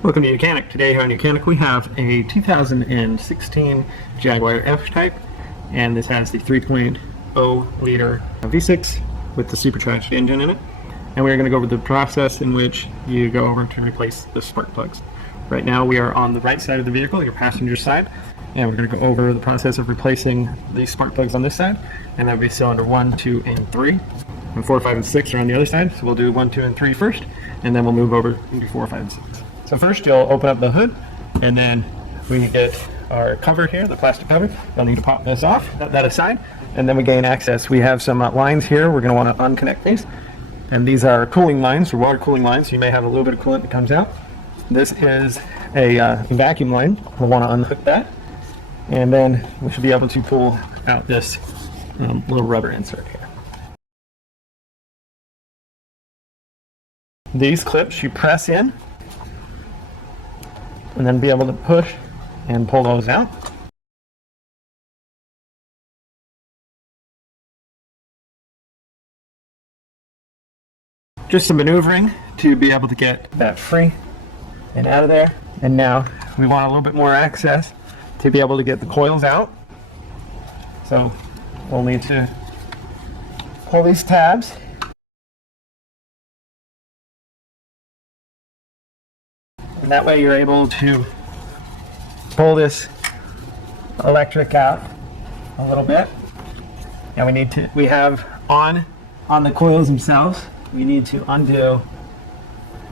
Welcome to YOUCANIC. Today here on YOUCANIC we have a 2016 Jaguar F-Type, and this has the 3.0 liter V6 with the supercharged engine in it. And we're going to go over the process in which you go over to replace the spark plugs. Right now we are on the right side of the vehicle, your passenger side, and we're going to go over the process of replacing the spark plugs on this side, and that would be cylinder 1, 2, and 3. And 4, 5, and 6 are on the other side, so we'll do 1, 2, and 3 first, and then we'll move over into 4, 5, and 6. So first you'll open up the hood, and then we get our cover here, the plastic cover. You'll need to pop this off, set that aside, and then we gain access. We have some lines here we're going to want to unconnect these, and these are cooling lines, or water cooling lines. You may have a little bit of coolant that comes out. This is a vacuum line. We'll want to unhook that, and then we should be able to pull out this little rubber insert here. These clips you press in, and then be able to push and pull those out. Just some maneuvering to be able to get that free and out of there. And now we want a little bit more access to be able to get the coils out. So we'll need to pull these tabs. And that way you're able to pull this electric out a little bit. And we have on the coils themselves, we need to undo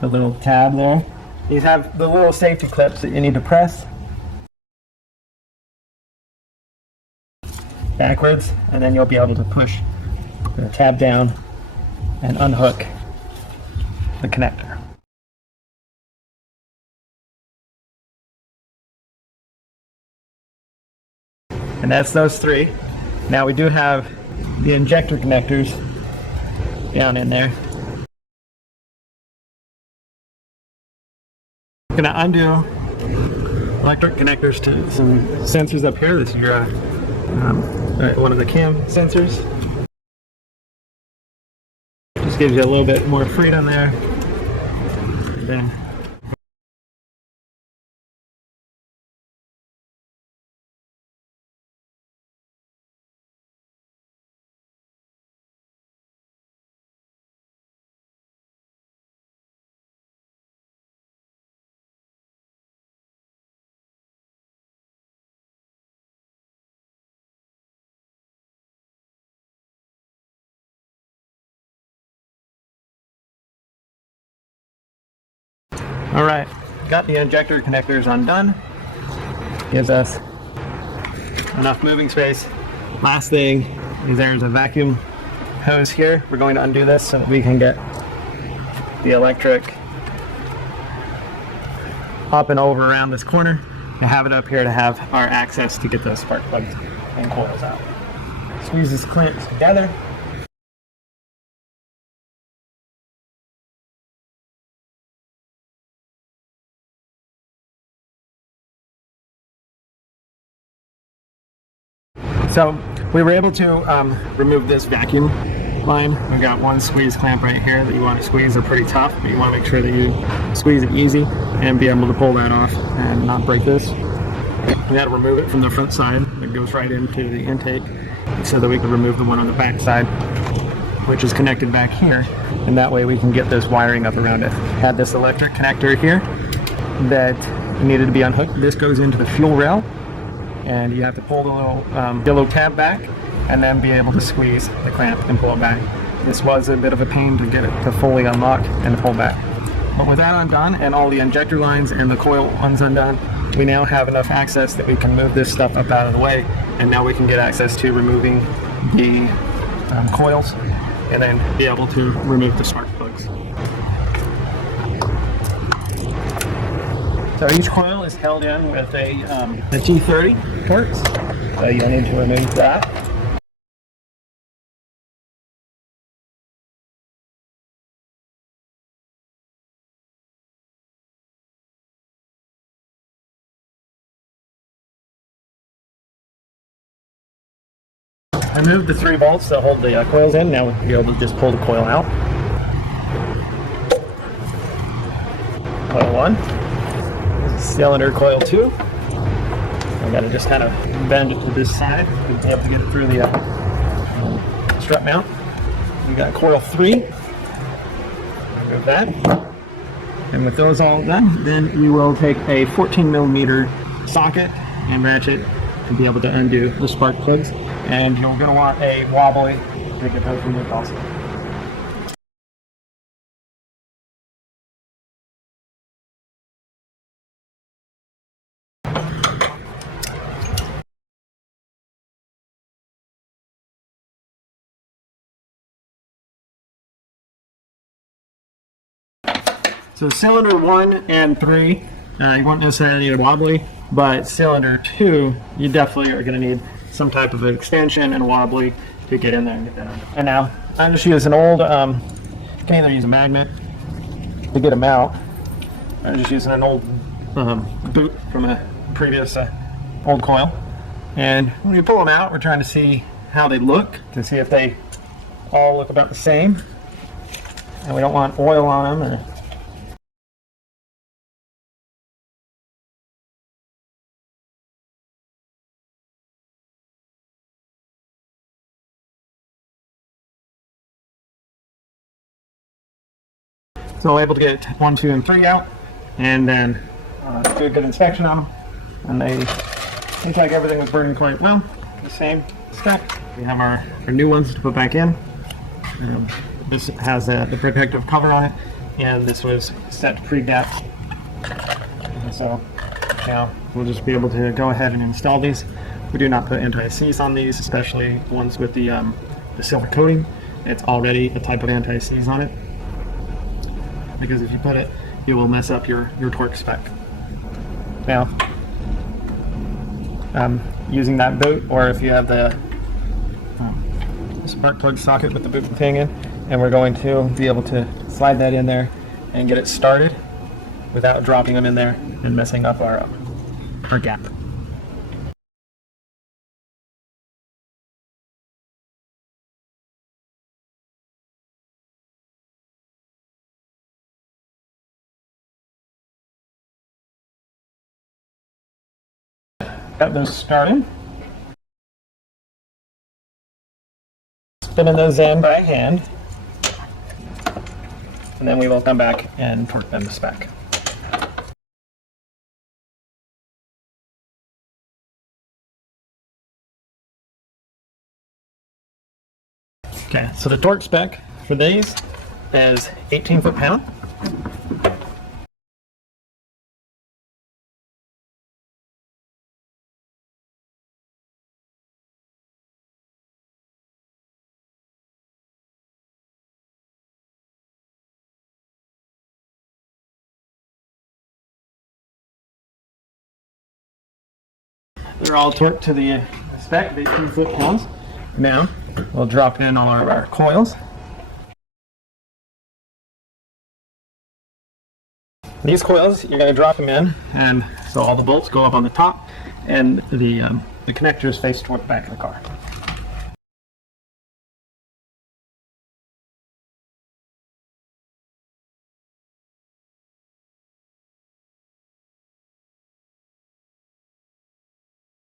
the little tab there. These have the little safety clips that you need to press backwards, and then you'll be able to push the tab down and unhook the connector. And that's those three. Now we do have the injector connectors down in there. I'm going to undo electric connectors to some sensors up here. This is your one of the cam sensors. Just gives you a little bit more freedom there. And then alright, got the injector connectors undone. Gives us enough moving space. Last thing is there's a vacuum hose here. We're going to undo this so that we can get the electric up and over around this corner and have it up here to have our access to get those spark plugs and coils out. Squeeze these clamps together. So we were able to remove this vacuum line. We've got one squeeze clamp right here that you want to squeeze. They're pretty tough, but you want to make sure that you squeeze it easy and be able to pull that off and not break this. We had to remove it from the front side. It goes right into the intake so that we can remove the one on the back side, which is connected back here, and that way we can get this wiring up around it. Had this electric connector here that needed to be unhooked. This goes into the fuel rail, and you have to pull the little yellow tab back and then be able to squeeze the clamp and pull it back. This was a bit of a pain to get it to fully unlock and to pull back. But with that undone and all the injector lines and the coil ones undone, we now have enough access that we can move this stuff up out of the way, and now we can get access to removing the coils and then be able to remove the spark plugs. So each coil is held in with a T30 ports, so you'll need to remove that. I moved the 3 bolts that hold the coils in. Now we'll be able to just pull the coil out. Coil 1. cylinder coil 2. I gotta just kind of bend it to this side to be able to get it through the strut mount. We got coil 3. Remove that. And with those all done, then we will take a 14mm socket and ratchet to be able to undo the spark plugs. And you're going to want a wobbly to get those removed also. So cylinder 1 and 3, you won't necessarily need a wobbly, but cylinder 2, you definitely are going to need some type of an extension and a wobbly to get in there and get that under. And now, I'm just using an old, you can either use a magnet to get them out. I'm just using an old boot from a previous old coil. And when you pull them out, we're trying to see how they look, to see if they all look about the same. And we don't want oil on them. So we're able to get 1, 2, and 3 out, and then do a good inspection on them. And they seems like everything was burning quite well. The same spec. We have our new ones to put back in. This has the protective cover on it, and this was set to pre-depth. So now we'll just be able to go ahead and install these. We do not put anti-seize on these, especially ones with the silver coating. It's already a type of anti-seize on it, because if you put it, it will mess up your torque spec. Now, using that boot, or if you have the spark plug socket with the boot thing in, and we're going to be able to slide that in there and get it started without dropping them in there and messing up our gap. Got those started. Spinning those in by hand, and then we will come back and torque them to spec. Okay, so the torque spec for these is 18 foot-pound. They're all torqued to the spec, 18 foot-pounds. Now, we'll drop in all of our coils. These coils, you're going to drop them in, and so all the bolts go up on the top, and the connectors face toward the back of the car.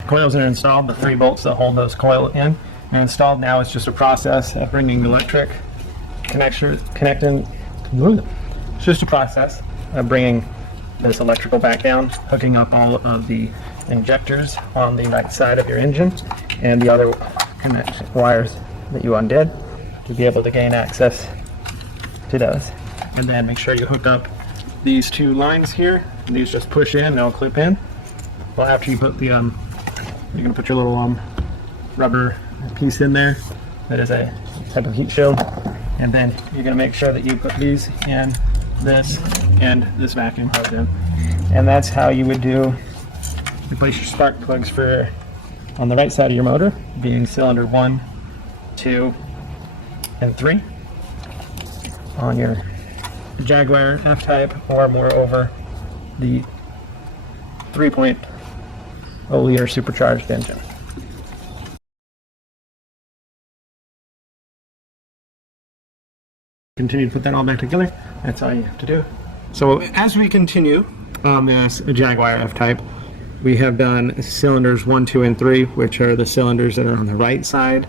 Coils are installed. The 3 bolts that hold those coils in are installed. Now it's just a process of bringing the electric connecting. It's just a process of bringing this electrical back down, hooking up all of the injectors on the right side of your engine and the other connection wires that you undid to be able to gain access to those. And then make sure you hook up these 2 lines here. These just push in, they'll clip in. Well, after you put the you're going to put your little rubber piece in there that is a type of heat shield, and then you're going to make sure that you put these in this and this vacuum hose in. And that's how you would replace your spark plugs for on the right side of your motor, being cylinder 1, 2, and 3 on your Jaguar F-Type, or moreover the 3.0 liter supercharged engine. Continue to put that all back together. That's all you have to do. So as we continue on this Jaguar F-Type, we have done cylinders 1, 2, and 3, which are the cylinders that are on the right side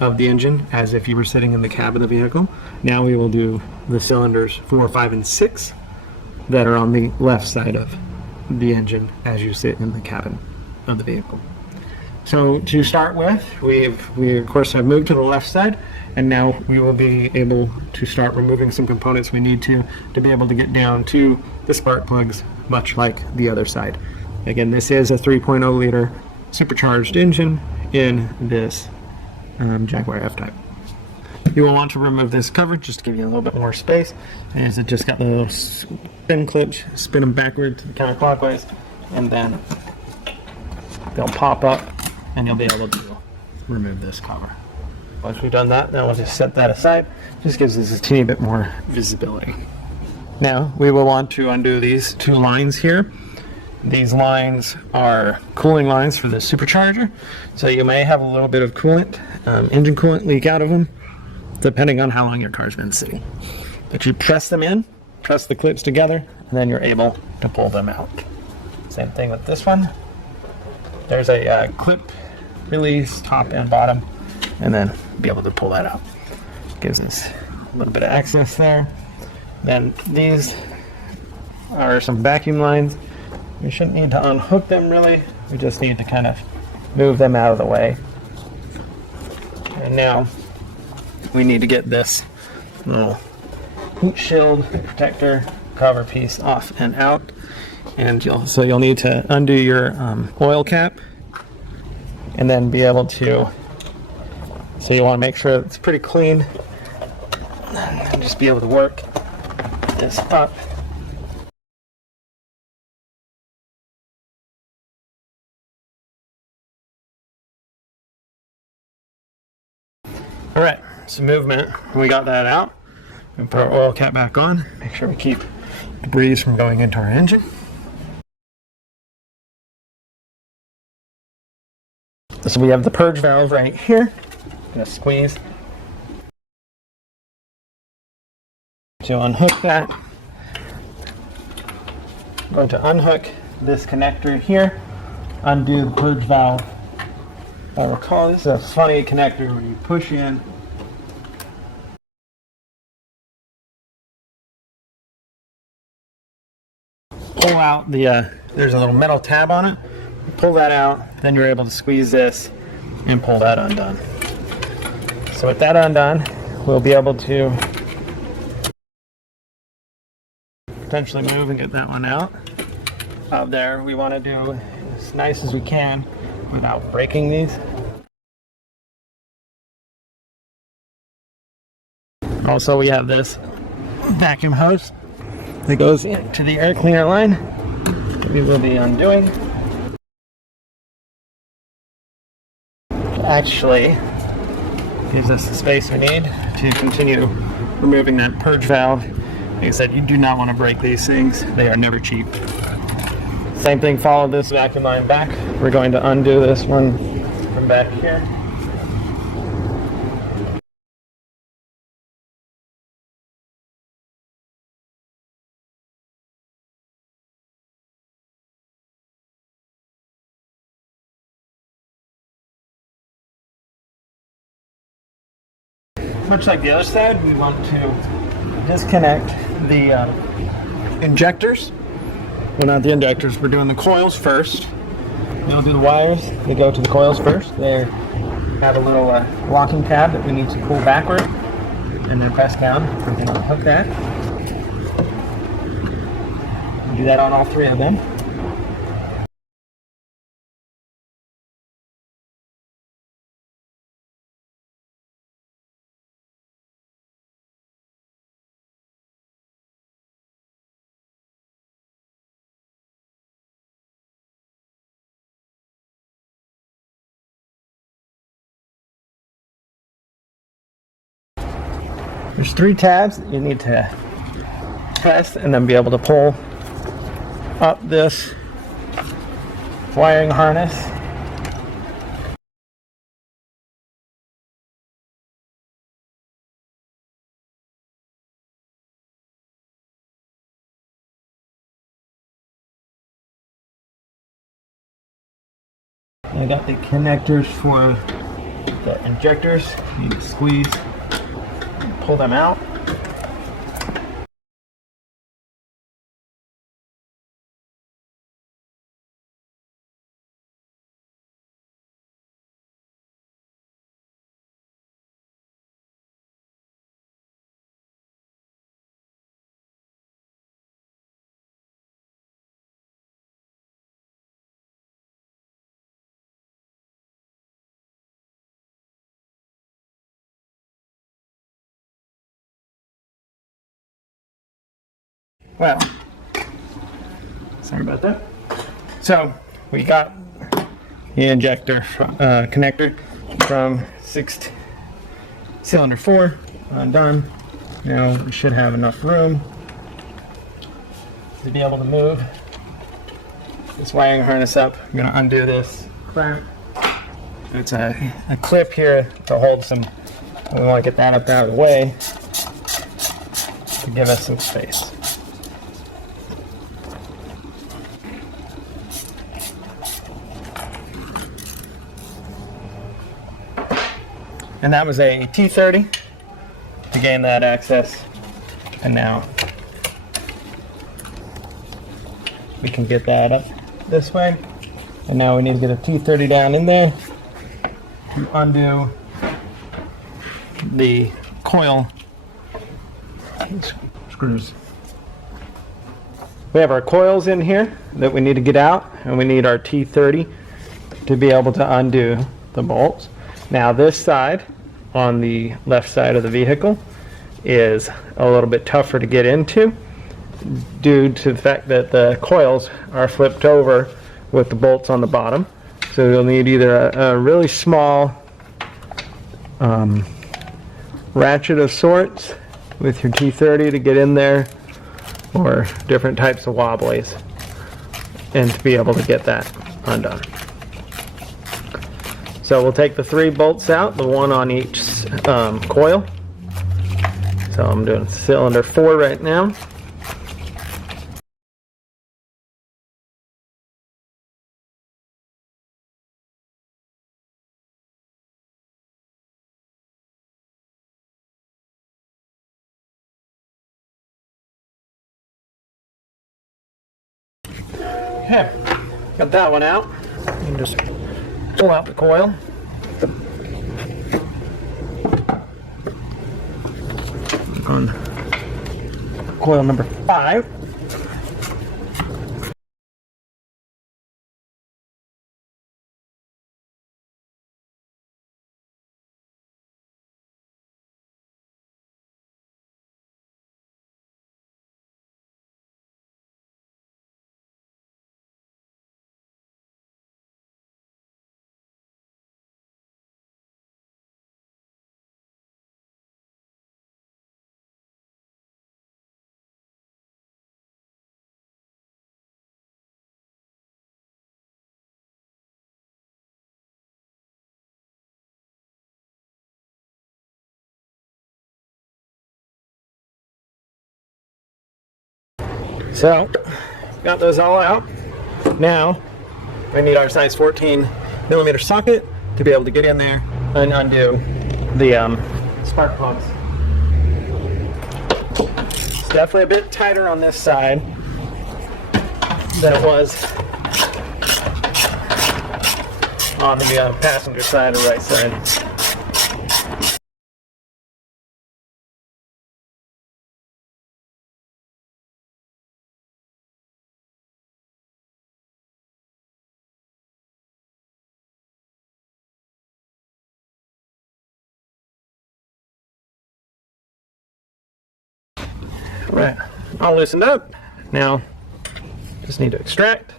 of the engine, as if you were sitting in the cab of the vehicle. Now we will do the cylinders 4, 5, and 6 that are on the left side of the engine as you sit in the cabin of the vehicle. So to start with, we of course have moved to the left side, and now we will be able to start removing some components we need to be able to get down to the spark plugs, much like the other side. Again, this is a 3.0 liter supercharged engine in this Jaguar F-Type. You will want to remove this cover just to give you a little bit more space, as it just got the little spin clips. Spin them backward to the counterclockwise, and then they'll pop up and you'll be able to remove this cover. Once we've done that, now we'll just set that aside. Just gives us a teeny bit more visibility. Now we will want to undo these 2 lines here. These lines are cooling lines for the supercharger, so you may have a little bit of coolant, engine coolant leak out of them, depending on how long your car's been sitting. But you press them in, press the clips together, and then you're able to pull them out. Same thing with this one. There's a clip release, top and bottom, and then be able to pull that out. Gives us a little bit of access there. Then these are some vacuum lines. We shouldn't need to unhook them really. We just need to kind of move them out of the way. And now we need to get this little boot shield protector cover piece off and out. And you'll need to undo your oil cap, and then be able to, so you want to make sure it's pretty clean, and just be able to work this up. All right, some movement. We got that out. We put our oil cap back on. Make sure we keep debris from going into our engine. So we have the purge valve right here. Gonna squeeze to unhook that. I'm going to unhook this connector here, undo the purge valve. I recall this is a funny connector where you push in, pull out the, there's a little metal tab on it, pull that out, then you're able to squeeze this and pull that undone. So with that undone, we'll be able to potentially move and get that one out. Out there, we want to do as nice as we can without breaking these. Also, we have this vacuum hose that goes into the air cleaner line that we will be undoing. Actually gives us the space we need to continue removing that purge valve. Like I said, you do not want to break these things. They are never cheap. Same thing, follow this vacuum line back. We're going to undo this one from back here. Much like the other side, we want to disconnect the injectors. Well, not the injectors, we're doing the coils first. We'll do the wires, they go to the coils first. They have a little locking tab that we need to pull backward and then press down and unhook that. We'll do that on all 3 of them. There's 3 tabs that you need to press and then be able to pull up this wiring harness. I got the connectors for the injectors. You need to squeeze, pull them out. Well, sorry about that. So we got the injector connector from 6-cylinder 4 undone. Now we should have enough room to be able to move this wiring harness up. I'm going to undo this clamp. It's a clip here to hold some. We want to get that up out of the way to give us some space. And that was a T30 to gain that access. And now we can get that up this way. And now we need to get a T30 down in there to undo the coil screws. We have our coils in here that we need to get out, and we need our T30 to be able to undo the bolts. Now this side, on the left side of the vehicle, is a little bit tougher to get into due to the fact that the coils are flipped over with the bolts on the bottom. So you'll need either a really small ratchet of sorts with your T30 to get in there, or different types of wobblies, and to be able to get that undone. So we'll take the 3 bolts out, the one on each coil. So I'm doing cylinder 4 right now. Okay, got that one out. You can just pull out the coil. On coil number 5. So, got those all out. Now, we need our size 14mm socket to be able to get in there and undo the spark plugs. It's definitely a bit tighter on this side than it was on the passenger side or right side. Right, all loosened up. Now, just need to extract.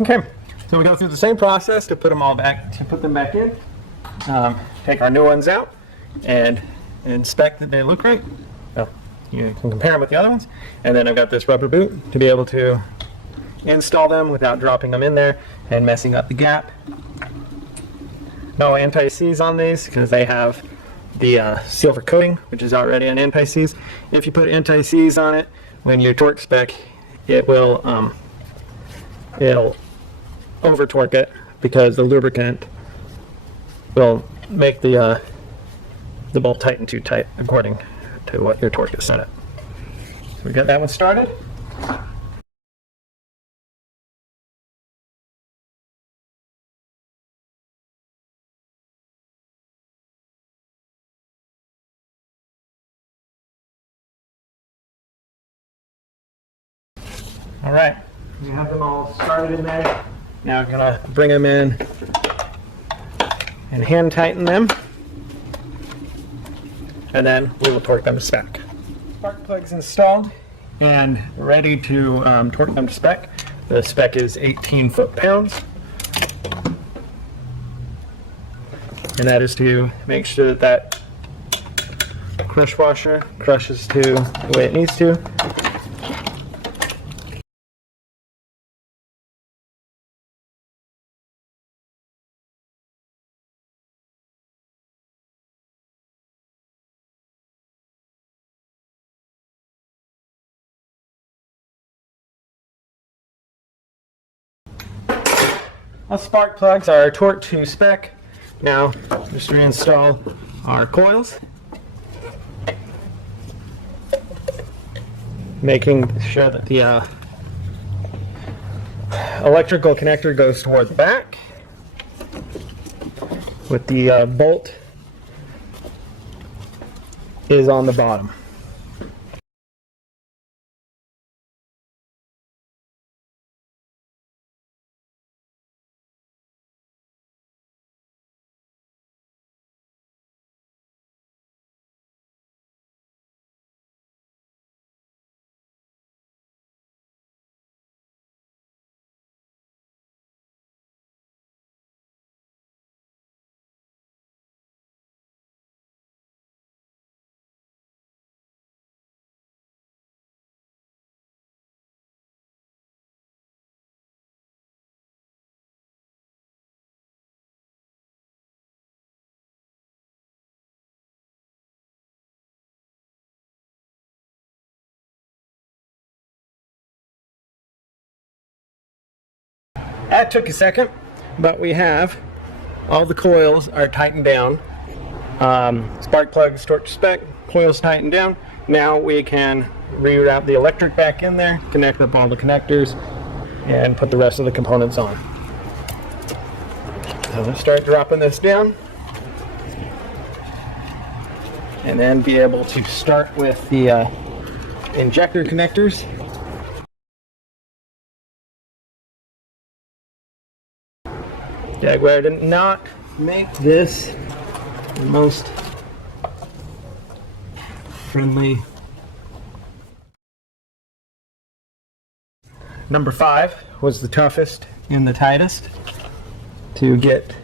Okay, so we go through the same process to put them all back, in. Take our new ones out and inspect that they look right. Well, you can compare them with the other ones. And then I've got this rubber boot to be able to install them without dropping them in there and messing up the gap. No anti-seize on these because they have the silver coating, which is already an anti-seize. If you put anti-seize on it, when you torque spec, it will it'll over torque it because the lubricant will make the bolt tighten too tight according to what your torque is set at. So we got that one started. All right, we have them all started in there. Now I'm gonna bring them in and hand tighten them, and then we will torque them to spec. Spark plugs installed and ready to torque them to spec. The spec is 18 foot-pounds, and that is to make sure that crush washer crushes to the way it needs to. Our spark plugs are torqued to spec. Now, just reinstall our coils, making sure that the electrical connector goes toward the back, with the bolt is on the bottom. That took a second, but we have all the coils are tightened down. Spark plugs torqued to spec, coils tightened down. Now we can reroute the electric back in there, connect up all the connectors, and put the rest of the components on. So let's start dropping this down, and then be able to start with the injector connectors. Jaguar did not make this the most friendly. Number 5 was the toughest and the tightest to get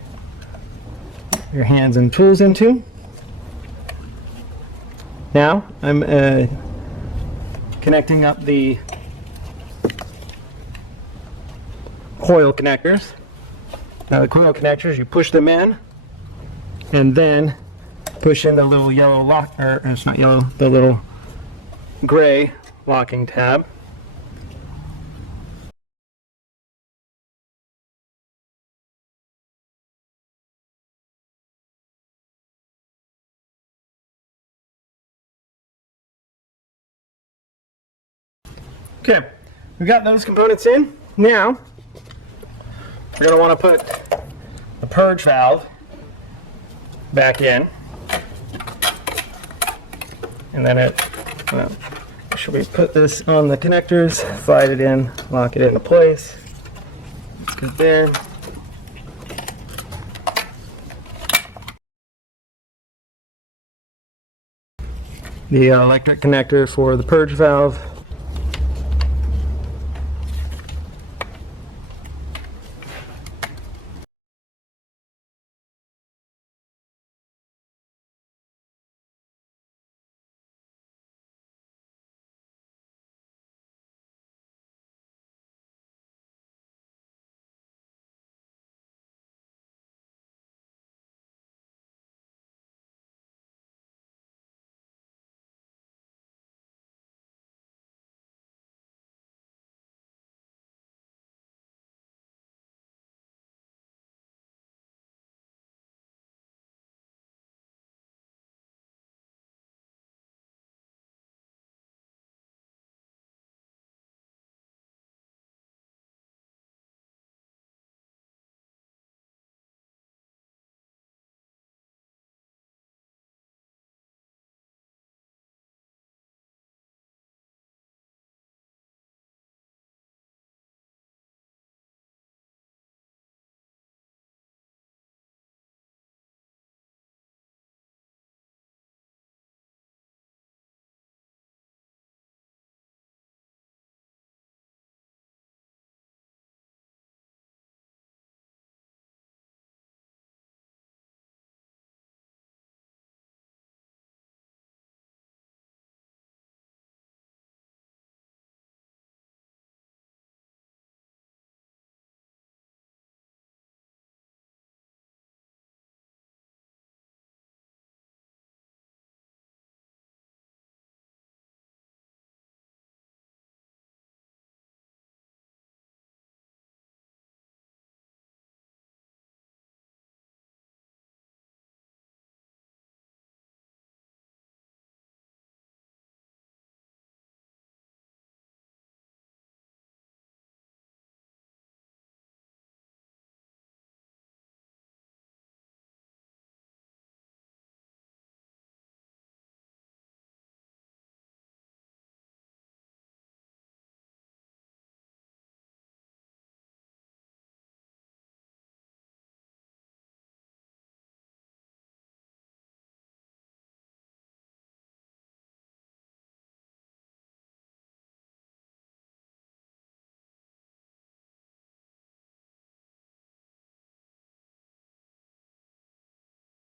your hands and tools into. Now I'm connecting up the coil connectors. Now the coil connectors, you push them in and then push in the little yellow lock, or it's not yellow, the little gray locking tab. Okay, we got those components in. Now we're going to want to put the purge valve back in, and then should we put this on the connectors, slide it in, lock it into place. It's good there. The electric connector for the purge valve.